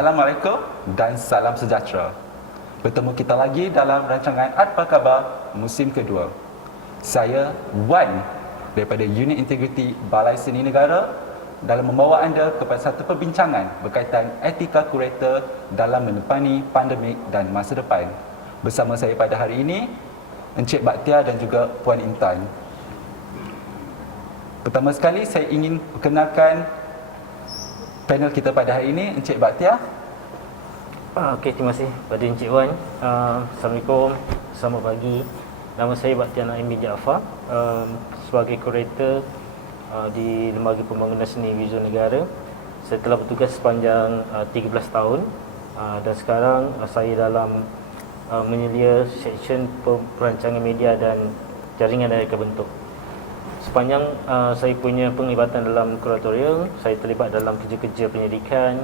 Assalamualaikum dan salam sejahtera. Bertemu kita lagi dalam rancangan Apa Khabar musim kedua. Saya Wan daripada Unit Integriti Balai Seni Negara dalam membawa anda kepada satu perbincangan berkaitan etika kurator dalam menepani pandemik dan masa depan. Bersama saya pada hari ini, Encik Baktia dan juga Puan Intan. Pertama sekali saya ingin perkenalkan panel kita pada hari ini, Encik Baktia. Okey, terima kasih pada Encik Wan. Assalamualaikum, selamat pagi. Nama saya Baktia Naim bin Jaafar, sebagai kurator di Lembaga Pembangunan Seni Visual Negara. Saya telah bertugas sepanjang 13 tahun dan sekarang saya dalam menyelia seksyen perancangan media dan jaringan dan reka bentuk. Sepanjang saya punya penglibatan dalam kuratorial, saya terlibat dalam kerja-kerja penyelidikan,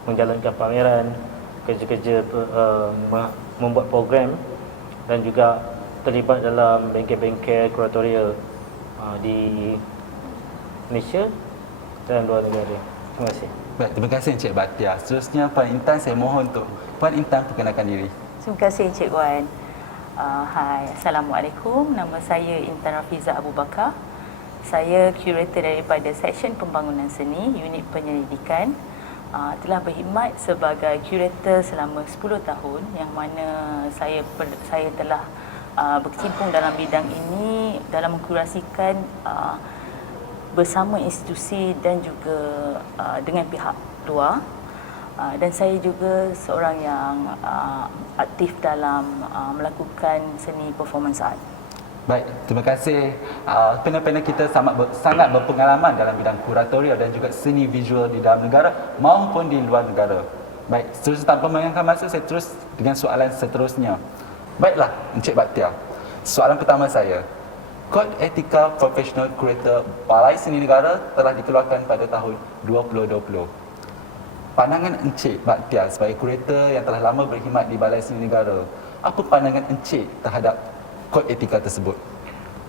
menjalankan pameran, kerja-kerja membuat program dan juga terlibat dalam bengkel-bengkel kuratorial di Malaysia dan luar negara. Terima kasih. Baik, terima kasih Encik Baktia. Seterusnya Puan Intan, saya mohon untuk Puan Intan perkenalkan diri. Terima kasih Encik Wan. Hai, Assalamualaikum. Nama saya Intan Rafiza Abu Bakar. Saya kurator daripada Seksyen Pembangunan Seni, Unit Penyelidikan. Telah berkhidmat sebagai kurator selama 10 tahun yang mana saya telah berkecimpung dalam bidang ini dalam mengkurasikan bersama institusi dan juga dengan pihak luar. Dan saya juga seorang yang aktif dalam melakukan seni performance art. Baik, terima kasih. Panel-panel kita sangat berpengalaman dalam bidang kuratorial dan juga seni visual di dalam negara maupun di luar negara. Baik, seterusnya tanpa melengahkan masa, saya terus dengan soalan seterusnya. Baiklah, Encik Baktia. Soalan pertama saya. Kod Etika Profesional Kurator Balai Seni Negara telah dikeluarkan pada tahun 2020. Pandangan Encik Baktia sebagai kurator yang telah lama berkhidmat di Balai Seni Negara, apa pandangan Encik terhadap kod etika tersebut?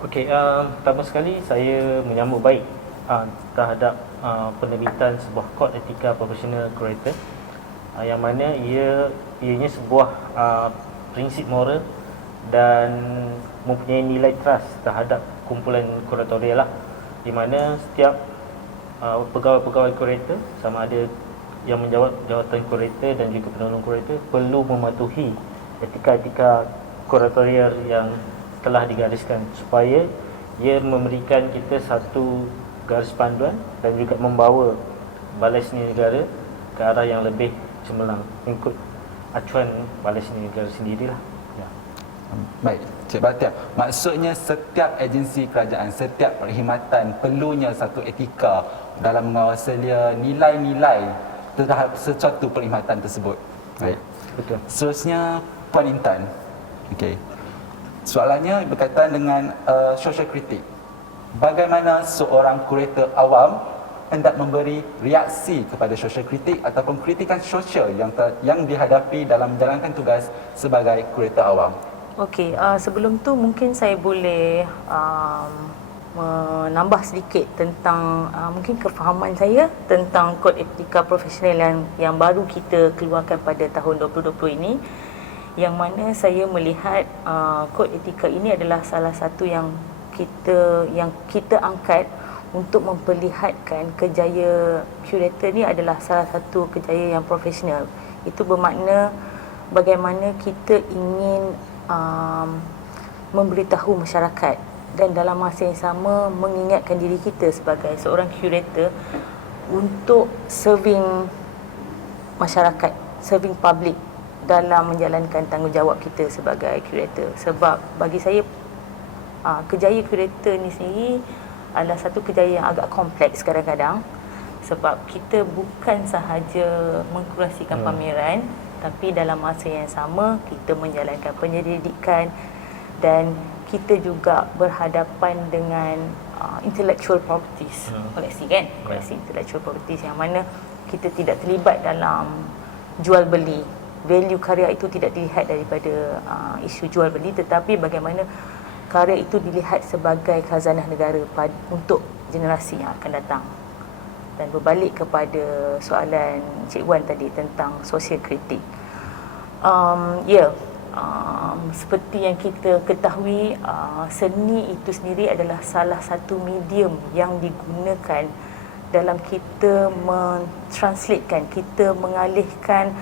Okey, pertama sekali saya menyambut baik terhadap penerbitan sebuah kod etika profesional kurator yang mana ianya sebuah prinsip moral dan mempunyai nilai trust terhadap kumpulan kuratorial lah, di mana setiap pegawai-pegawai kurator sama ada yang menjawab jawatan kurator dan juga penolong kurator perlu mematuhi etika-etika kuratorial yang telah digariskan supaya ia memberikan kita satu garis panduan dan juga membawa Balai Seni Negara ke arah yang lebih cemerlang mengikut acuan Balai Seni Negara sendirilah. Ya. Baik, Cik Baktia, maksudnya setiap agensi kerajaan, setiap perkhidmatan perlunya satu etika dalam mengawasalia nilai-nilai terhadap sesuatu perkhidmatan tersebut. Baik. Betul. Seterusnya Puan Intan. Okey. Soalannya berkaitan dengan social kritik. Bagaimana seorang kurator awam hendak memberi reaksi kepada social kritik ataupun kritikan sosial yang dihadapi dalam menjalankan tugas sebagai kurator awam? Okey, sebelum tu mungkin saya boleh menambah sedikit tentang mungkin kefahaman saya tentang kod etika profesional yang baru kita keluarkan pada tahun 2020 ini, yang mana saya melihat kod etika ini adalah salah satu yang kita angkat untuk memperlihatkan kejayaan kurator ni adalah salah satu kejayaan yang profesional. Itu bermakna bagaimana kita ingin memberitahu masyarakat dan dalam masa yang sama mengingatkan diri kita sebagai seorang kurator untuk serving masyarakat, serving public dalam menjalankan tanggungjawab kita sebagai kurator. Sebab bagi saya kejayaan kurator ni sendiri adalah satu kejayaan yang agak kompleks kadang-kadang, sebab kita bukan sahaja mengkurasikan pameran, tapi dalam masa yang sama kita menjalankan penyelidikan dan kita juga berhadapan dengan intellectual properties, koleksi kan, koleksi intellectual properties yang mana kita tidak terlibat dalam jual beli. Value karya itu tidak dilihat daripada isu jual beli, tetapi bagaimana karya itu dilihat sebagai khazanah negara untuk generasi yang akan datang. Dan berbalik kepada soalan Cik Wan tadi tentang social kritik. Seperti yang kita ketahui, seni itu sendiri adalah salah satu medium yang digunakan dalam kita mentranslatekan, kita mengalihkan,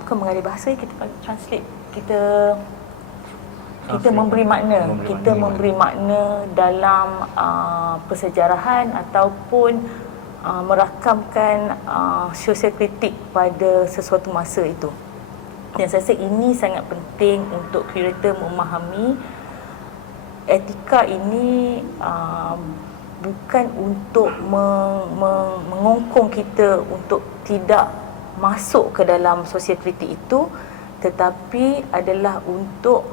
bukan mengalih bahasa, kita translate, kita memberi makna, kita memberi makna dalam persejarahan ataupun merakamkan sosial kritik pada sesuatu masa itu. Dan saya rasa ini sangat penting untuk kurator memahami etika ini bukan untuk mengongkong kita untuk tidak masuk ke dalam sosial kritik itu, tetapi adalah untuk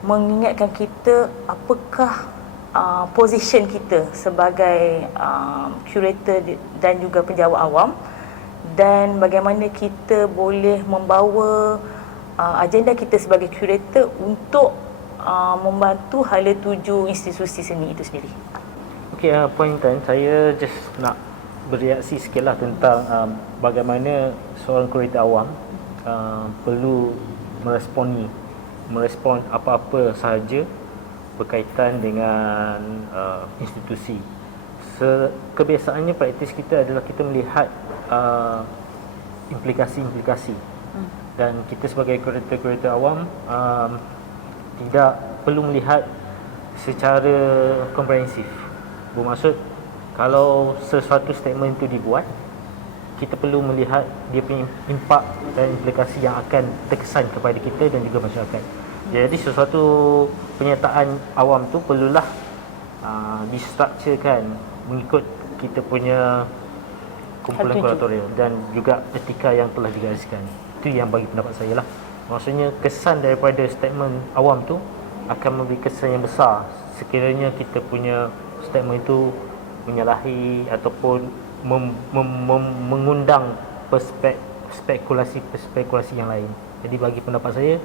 mengingatkan kita apakah position kita sebagai kurator dan juga penjawat awam, dan bagaimana kita boleh membawa agenda kita sebagai kurator untuk membantu hala tuju institusi seni itu sendiri. Okey, Puan Intan, saya just nak bereaksi sikitlah tentang bagaimana seorang kurator awam perlu merespon apa-apa sahaja berkaitan dengan institusi. Kebiasaannya praktis kita adalah kita melihat implikasi-implikasi, dan kita sebagai kurator awam tidak perlu melihat secara komprehensif. Bermaksud, kalau sesuatu statement itu dibuat, kita perlu melihat dia punya impak dan implikasi yang akan terkesan kepada kita dan juga masyarakat. Jadi sesuatu pernyataan awam tu perlulah distrukturkan mengikut kita punya kumpulan kuratorial dan juga etika yang telah digariskan. Itu yang bagi pendapat saya lah. Maksudnya kesan daripada statement awam tu akan memberi kesan yang besar sekiranya kita punya statement itu menyalahi ataupun mengundang spekulasi yang lain. Jadi bagi pendapat saya,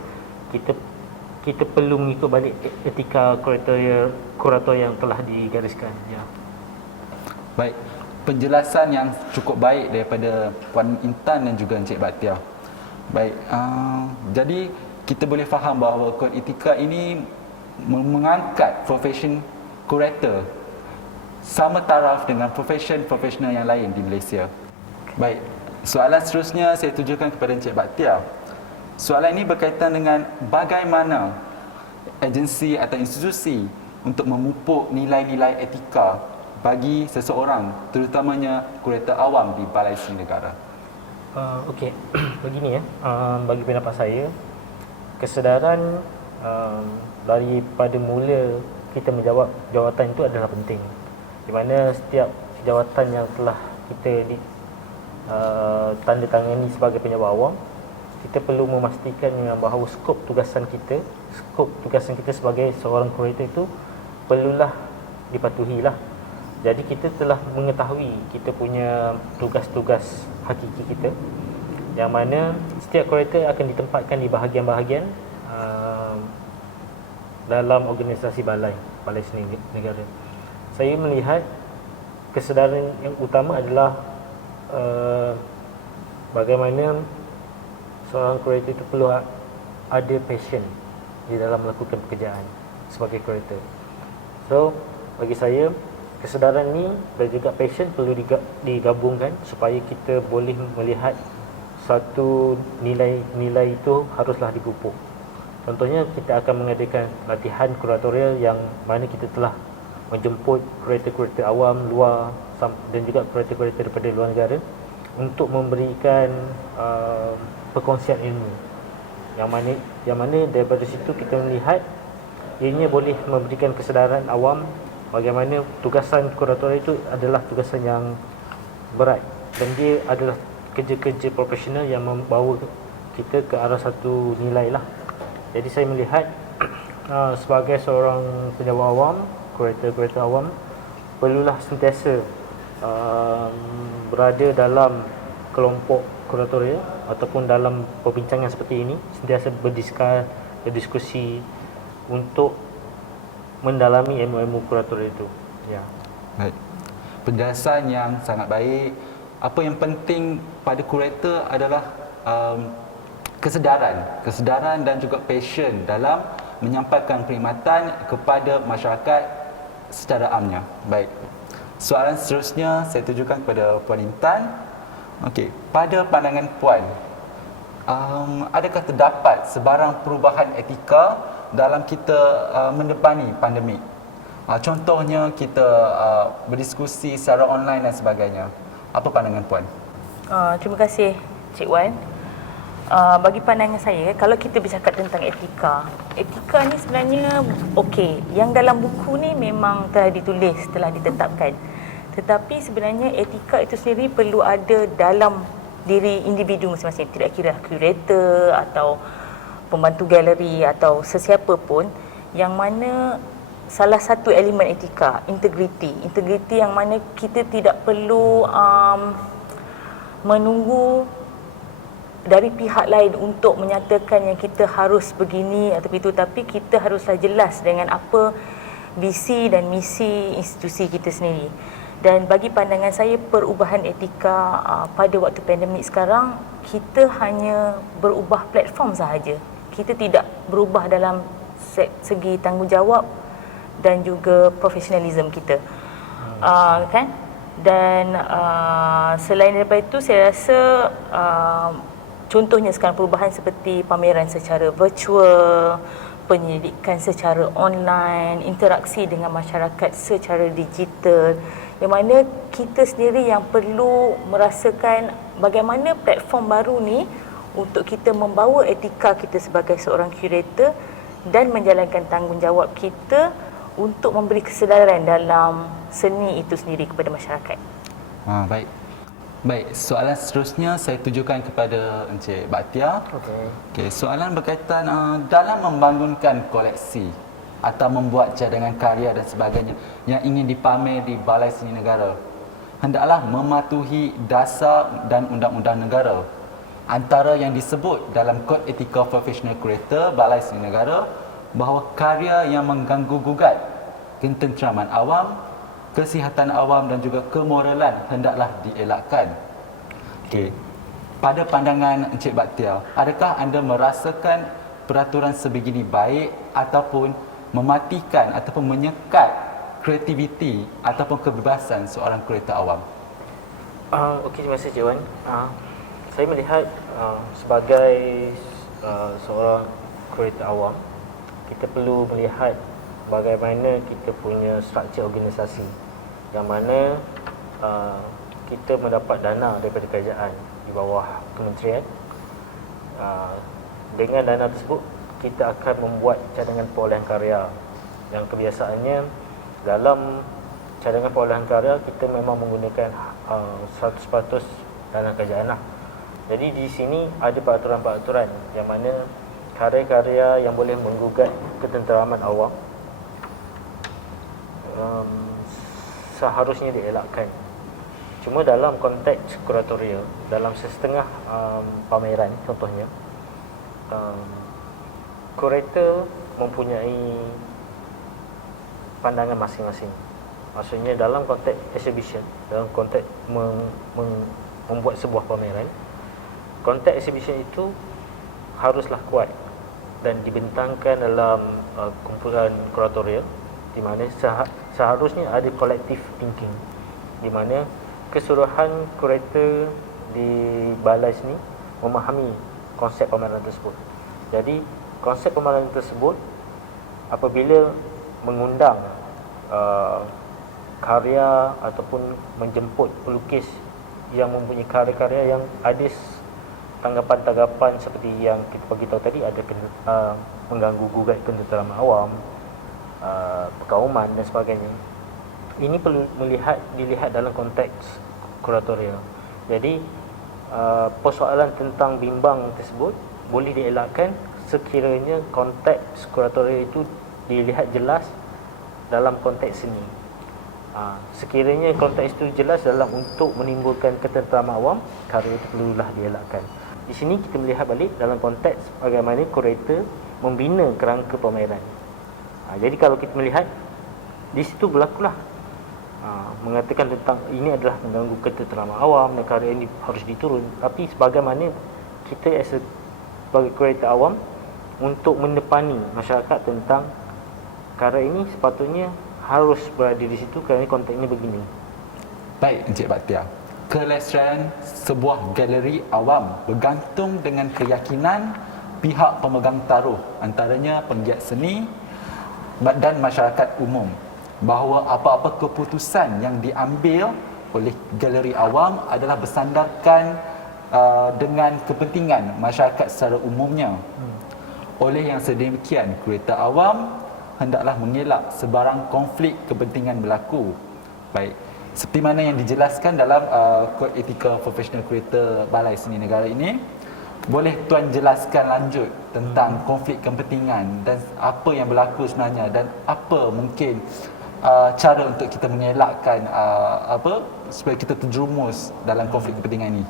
kita perlu mengikut balik etika kurator yang telah digariskan. Ya. Baik, penjelasan yang cukup baik daripada Puan Intan dan juga Encik Batiah. Baik, jadi kita boleh faham bahawa kod etika ini mengangkat profession kurator sama taraf dengan profesional yang lain di Malaysia. Baik, soalan seterusnya saya tujukan kepada Encik Batiah. Soalan ini berkaitan dengan bagaimana agensi atau institusi untuk memupuk nilai-nilai etika bagi seseorang, terutamanya kurator awam di Balai Seni Negara. Okey, begini ya. Bagi pendapat saya, kesedaran daripada mula kita menjawab jawatan itu adalah penting. Di mana setiap jawatan yang telah kita tanda tangani sebagai penjawat awam, kita perlu memastikan bahawa skop tugasan kita sebagai seorang kurator itu perlulah dipatuhilah. Jadi kita telah mengetahui kita punya tugas-tugas hakiki kita, yang mana setiap kurator akan ditempatkan di bahagian-bahagian dalam organisasi Balai Seni Negara. Saya melihat kesedaran yang utama adalah bagaimana seorang kurator itu perlu ada passion di dalam melakukan pekerjaan sebagai kurator. So, bagi saya, kesedaran ni dan juga passion perlu digabungkan supaya kita boleh melihat satu nilai-nilai itu haruslah dipupuk. Contohnya, kita akan mengadakan latihan kuratorial yang mana kita telah menjemput kurator-kurator awam luar dan juga kurator-kurator daripada luar negara untuk memberikan perkongsian ilmu, yang mana daripada situ kita melihat ianya boleh memberikan kesedaran awam bagaimana tugasan kuratorial itu adalah tugasan yang berat dan dia adalah kerja-kerja profesional yang membawa kita ke arah satu nilai lah. Jadi saya melihat sebagai seorang penjawat awam, kurator awam perlulah sentiasa berada dalam kelompok kuratorial ataupun dalam perbincangan seperti ini, sentiasa berdiskusi untuk mendalami ilmu-ilmu kuratorial itu. Ya. Baik. penjelasan yang sangat baik. Apa yang penting pada kurator adalah kesedaran dan juga passion dalam menyampaikan perkhidmatan kepada masyarakat secara amnya. Baik. Soalan seterusnya saya tujukan kepada Puan Intan. Okey, pada pandangan Puan, adakah terdapat sebarang perubahan etika dalam kita mendepani pandemik? Contohnya kita berdiskusi secara online dan sebagainya. Apa pandangan Puan? Terima kasih Cik Wan. Bagi pandangan saya, kalau kita bercakap tentang etika ni sebenarnya okey. Yang dalam buku ni memang telah ditulis, telah ditetapkan. Tetapi sebenarnya etika itu sendiri perlu ada dalam diri individu masing-masing. Tidak kira kurator atau pembantu galeri atau sesiapa pun, yang mana salah satu elemen etika, integriti. Integriti yang mana kita tidak perlu menunggu dari pihak lain untuk menyatakan yang kita harus begini atau begitu, tapi kita haruslah jelas dengan apa visi dan misi institusi kita sendiri. Dan bagi pandangan saya, perubahan etika pada waktu pandemik sekarang, kita hanya berubah platform sahaja. Kita tidak berubah dalam segi tanggungjawab dan juga profesionalisme kita. Kan? Dan selain daripada itu, saya rasa contohnya sekarang perubahan seperti pameran secara virtual, penyelidikan secara online, interaksi dengan masyarakat secara digital, yang mana kita sendiri yang perlu merasakan bagaimana platform baru ni untuk kita membawa etika kita sebagai seorang curator dan menjalankan tanggungjawab kita untuk memberi kesedaran dalam seni itu sendiri kepada masyarakat. Baik. Baik, soalan seterusnya saya tujukan kepada Encik Bhaktia. Okey, soalan berkaitan dalam membangunkan koleksi atau membuat cadangan karya dan sebagainya yang ingin dipamer di Balai Seni Negara, hendaklah mematuhi dasar dan undang-undang negara. Antara yang disebut dalam Kod Etika Profesional Kurator Balai Seni Negara bahawa karya yang mengganggu-gugat ketenteraman awam, kesihatan awam dan juga kemoralan hendaklah dielakkan. Okey. Pada pandangan Encik Bhaktia, adakah anda merasakan peraturan sebegini baik ataupun mematikan ataupun menyekat kreativiti ataupun kebebasan seorang kurator awam? Okey, terima kasih Cik Wan. Saya melihat sebagai seorang kurator awam, kita perlu melihat bagaimana kita punya struktur organisasi, yang mana kita mendapat dana daripada kerajaan di bawah kementerian. Dengan dana tersebut, kita akan membuat cadangan perolehan karya, yang kebiasaannya dalam cadangan perolehan karya kita memang menggunakan 100% dana kerajaan lah. Jadi di sini ada peraturan-peraturan yang mana karya-karya yang boleh menggugat ketenteraman awam seharusnya dielakkan. Cuma dalam konteks kuratorial, dalam setengah pameran contohnya, kurator mempunyai pandangan masing-masing. Maksudnya dalam konteks exhibition, dalam konteks membuat sebuah pameran, konteks exhibition itu haruslah kuat dan dibentangkan dalam kumpulan kuratorial, di mana seharusnya ada collective thinking, di mana keseluruhan kurator di balai seni memahami konsep pameran tersebut. Jadi konsep pameran tersebut apabila mengundang karya ataupun menjemput pelukis yang mempunyai karya-karya yang ada tanggapan-tanggapan seperti yang kita bagi tahu tadi, ada mengganggu gugat ketenteraman awam, perkauman dan sebagainya. Ini perlu dilihat dalam konteks kuratorial. Jadi persoalan tentang bimbang tersebut boleh dielakkan sekiranya konteks kuratorial itu dilihat jelas dalam konteks seni. Sekiranya konteks itu jelas dalam untuk menimbulkan ketenteraman awam, karya itu perlulah dielakkan. Di sini kita melihat balik dalam konteks bagaimana kurator membina kerangka pameran. Jadi kalau kita melihat di situ berlakulah mengatakan tentang ini adalah mengganggu ketenteraman awam dan karya ini harus diturun. Tapi sebagaimana kita sebagai curator awam untuk menepani masyarakat tentang karya ini sepatutnya harus berada di situ kerana konteksnya begini. Baik, Encik Baktiar. Kelestarian sebuah galeri awam bergantung dengan keyakinan pihak pemegang taruh, antaranya penggiat seni dan masyarakat umum, bahawa apa-apa keputusan yang diambil oleh galeri awam adalah bersandarkan dengan kepentingan masyarakat secara umumnya. Oleh yang sedemikian, curator awam hendaklah mengelak sebarang konflik kepentingan berlaku. Baik, seperti mana yang dijelaskan dalam Kod Etika Profesional Curator Balai Seni Negara ini, boleh Tuan jelaskan lanjut tentang konflik kepentingan dan apa yang berlaku sebenarnya dan apa mungkin cara untuk kita mengelakkan supaya kita terjerumus dalam konflik kepentingan ini?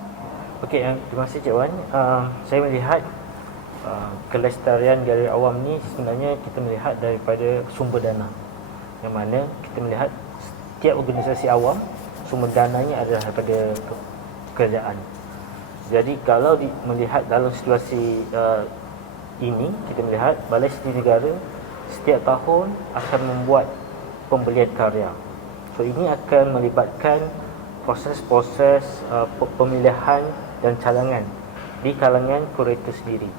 Okey, terima kasih Cik Wan. Saya melihat kelestarian galeri awam ni sebenarnya kita melihat daripada sumber dana, yang mana kita melihat setiap organisasi awam sumber dananya adalah daripada kerajaan. Jadi kalau melihat dalam situasi ini, kita melihat Balai Seni Negara setiap tahun akan membuat pembelian karya. So ini akan melibatkan proses-proses pemilihan dan cadangan di kalangan kurator sendiri.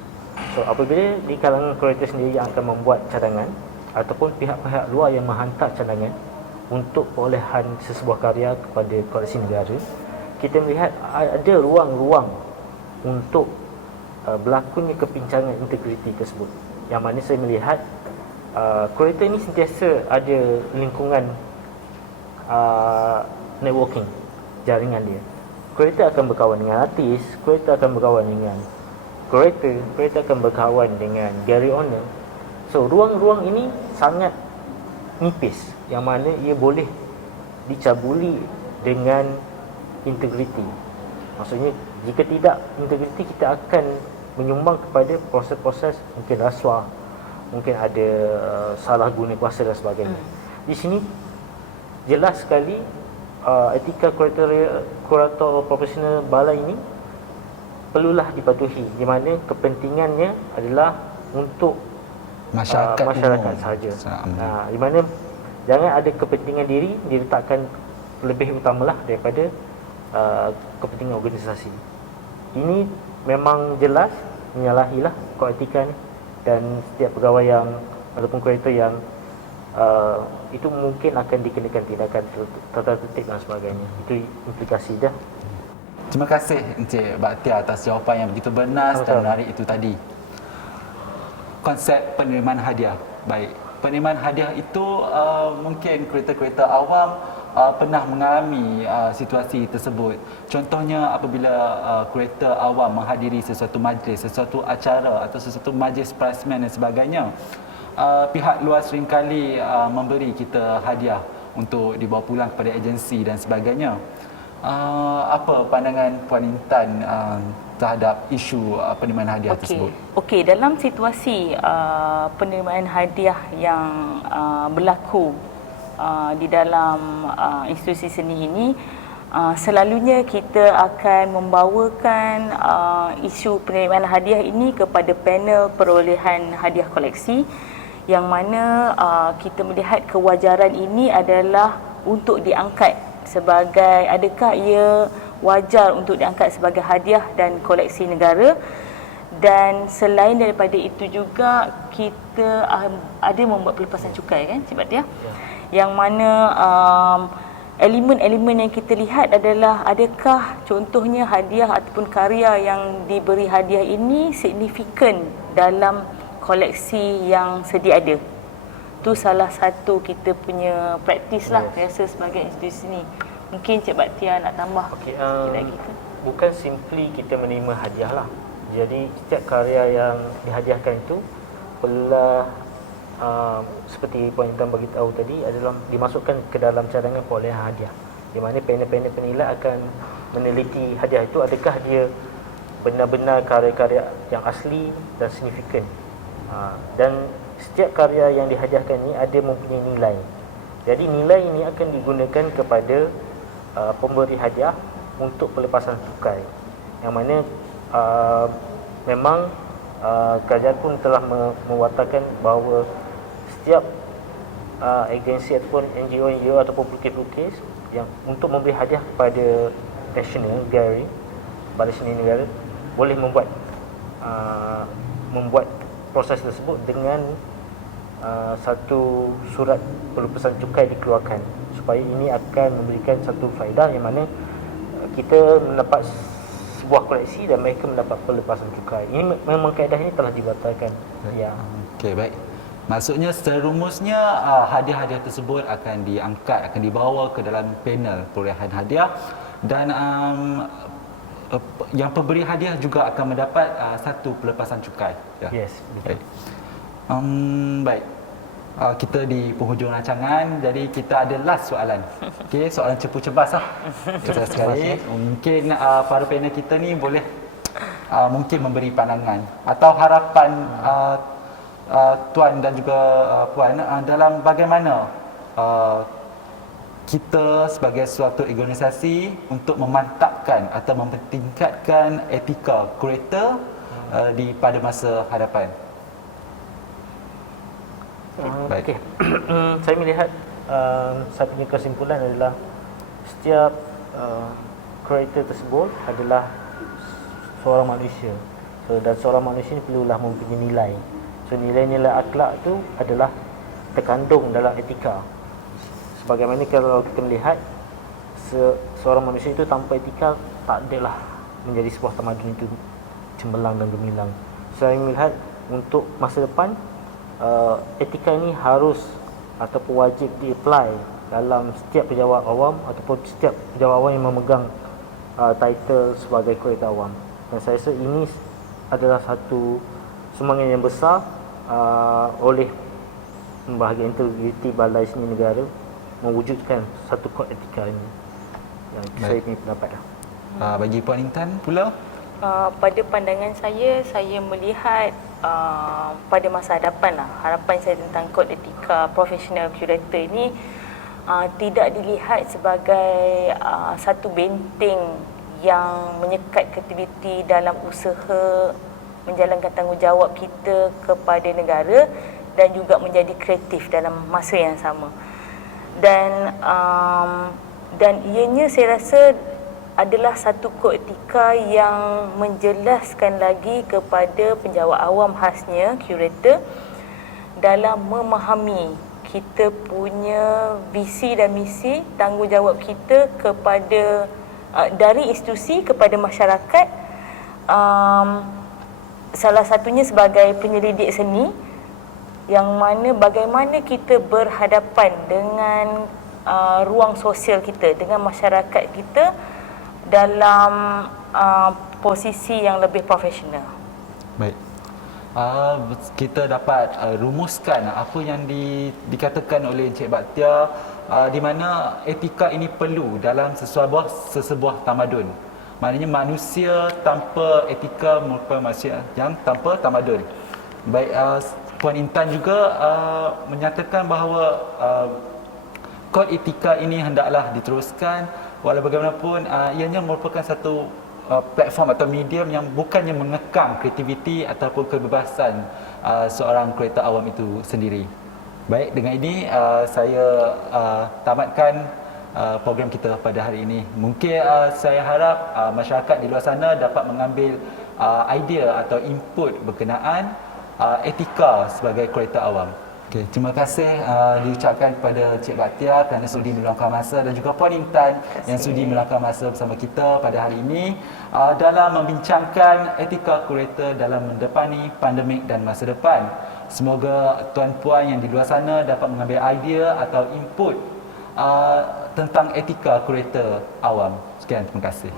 So apabila di kalangan kurator sendiri yang akan membuat cadangan ataupun pihak-pihak luar yang menghantar cadangan untuk perolehan sesebuah karya kepada koleksi negara, kita melihat ada ruang-ruang untuk berlakunya kepincangan integriti tersebut. Yang mana saya melihat kurator ini sentiasa ada lingkungan networking, jaringan dia. Kurator akan berkawan dengan artis, kurator akan berkawan dengan kurator akan berkawan dengan gallery owner. So ruang-ruang ini sangat nipis, yang mana ia boleh dicabuli dengan integriti. Maksudnya jika tidak integriti, kita akan menyumbang kepada proses-proses mungkin rasuah, mungkin ada salah guna kuasa dan sebagainya. Di sini jelas sekali etika kurator profesional balai ini perlulah dipatuhi, di mana kepentingannya adalah untuk masyarakat sahaja. Di mana jangan ada kepentingan diri diletakkan lebih utamalah daripada kepentingan organisasi. Ini memang jelas menyalahilah kod etika ni, dan setiap pegawai yang ataupun kurator yang itu mungkin akan dikenakan tindakan tata tertib dan sebagainya. Itu implikasi dah. Terima kasih Encik Baktiar atas jawapan yang begitu bernas dan menarik itu tadi. Konsep penerimaan hadiah. Baik, penerimaan hadiah itu mungkin kurator-kurator awam pernah mengalami situasi tersebut. Contohnya apabila kurator awam menghadiri sesuatu majlis, sesuatu acara atau sesuatu majlis prasmen dan sebagainya, pihak luar seringkali memberi kita hadiah untuk dibawa pulang kepada agensi dan sebagainya. Apa pandangan Puan Intan terhadap isu penerimaan hadiah tersebut? Okey, dalam situasi penerimaan hadiah yang berlaku di dalam institusi seni ini, selalunya kita akan membawakan isu penerimaan hadiah ini kepada panel perolehan hadiah koleksi, yang mana kita melihat kewajaran ini adalah untuk diangkat sebagai, adakah ia wajar untuk diangkat sebagai hadiah dan koleksi negara. Dan selain daripada itu juga kita ada membuat pelepasan cukai, kan Cik Baktiar? Yang mana elemen-elemen yang kita lihat adalah adakah contohnya hadiah ataupun karya yang diberi hadiah ini signifikan dalam koleksi yang sedia ada. Itu salah satu kita punya praktis lah, biasa sebagai institusi ni. Mungkin Cik Baktiar nak tambah sikit lagi ke? Bukan simply kita menerima hadiah lah. Jadi setiap karya yang dihadiahkan itu perlulah seperti Puan Intan bagi tahu tadi, adalah dimasukkan ke dalam cadangan perolehan hadiah, di mana panel-panel penilai akan meneliti hadiah itu adakah dia benar-benar karya-karya yang asli dan signifikan. Dan setiap karya yang dihadiahkan ini ada mempunyai nilai. Jadi nilai ini akan digunakan kepada pemberi hadiah untuk pelepasan cukai, yang mana memang kerajaan pun telah mewatakkan bahawa setiap agensi ataupun NGO ataupun pelukis-pelukis yang untuk memberi hadiah kepada National Gallery, Balai Seni Negara, boleh membuat proses tersebut dengan satu surat pelepasan cukai dikeluarkan, supaya ini akan memberikan satu faedah yang mana kita mendapat sebuah koleksi dan mereka mendapat pelepasan cukai. Ini memang kaedah ini telah dibatalkan. Ya. Okey, baik. Maksudnya secara rumusnya hadiah-hadiah tersebut akan diangkat, akan dibawa ke dalam panel perolehan hadiah, dan yang pemberi hadiah juga akan mendapat satu pelepasan cukai. Ya. Yes, betul. Baik. Baik. Kita di penghujung rancangan, jadi kita ada last soalan. Okey, soalan cepu cebas lah. Cepat sekali. Mungkin para panel kita ni boleh mungkin memberi pandangan atau harapan tuan dan juga puan dalam bagaimana kita sebagai suatu organisasi untuk memantapkan atau mempertingkatkan etika kurator pada masa hadapan. Baik. Okey. Saya melihat satu kesimpulan adalah setiap kurator tersebut adalah seorang manusia. Dan seorang manusia ini perlulah mempunyai nilai. So nilai-nilai akhlak tu adalah terkandung dalam etika. Sebagaimana kalau kita melihat seorang manusia itu tanpa etika tak adalah menjadi sebuah tamadun itu cemerlang dan gemilang. Saya melihat untuk masa depan etika ini harus ataupun wajib di-apply dalam setiap pejabat awam ataupun setiap pejabat awam yang memegang title sebagai kurator awam. Dan saya rasa ini adalah satu sumbangan yang besar oleh Bahagian Integriti Balai Seni Negara mewujudkan satu kod etika ini. Saya punya pendapat. Bagi Puan Intan pula? Pada pandangan saya melihat pada masa hadapan harapan saya tentang kod etika profesional kurator ini tidak dilihat sebagai satu benteng yang menyekat kreativiti dalam usaha menjalankan tanggungjawab kita kepada negara dan juga menjadi kreatif dalam masa yang sama. Dan ianya saya rasa adalah satu kod etika yang menjelaskan lagi kepada penjawat awam khasnya kurator dalam memahami kita punya visi dan misi, tanggungjawab kita kepada dari institusi kepada masyarakat, salah satunya sebagai penyelidik seni, yang mana bagaimana kita berhadapan dengan ruang sosial kita, dengan masyarakat kita dalam posisi yang lebih profesional. Baik. Kita dapat rumuskan apa yang dikatakan oleh Encik Baktia, di mana etika ini perlu dalam sesebuah tamadun. Maknanya manusia tanpa etika merupakan manusia yang tanpa tamadun. Baik, Puan Intan juga menyatakan bahawa kod etika ini hendaklah diteruskan, walau bagaimanapun ianya merupakan satu platform atau medium yang bukannya mengekang kreativiti ataupun kebebasan seorang kurator awam itu sendiri. Baik, dengan ini saya tamatkan program kita pada hari ini. Mungkin saya harap masyarakat di luar sana dapat mengambil idea atau input berkenaan etika sebagai kurator awam. Okay, terima kasih diucapkan kepada Cik Baktia kerana sudi meluangkan masa, dan juga Puan Intan yang sudi meluangkan masa bersama kita pada hari ini dalam membincangkan etika kurator dalam mendepani pandemik dan masa depan. Semoga tuan-puan yang di luar sana dapat mengambil idea atau input tentang etika kurator awam. Sekian, terima kasih.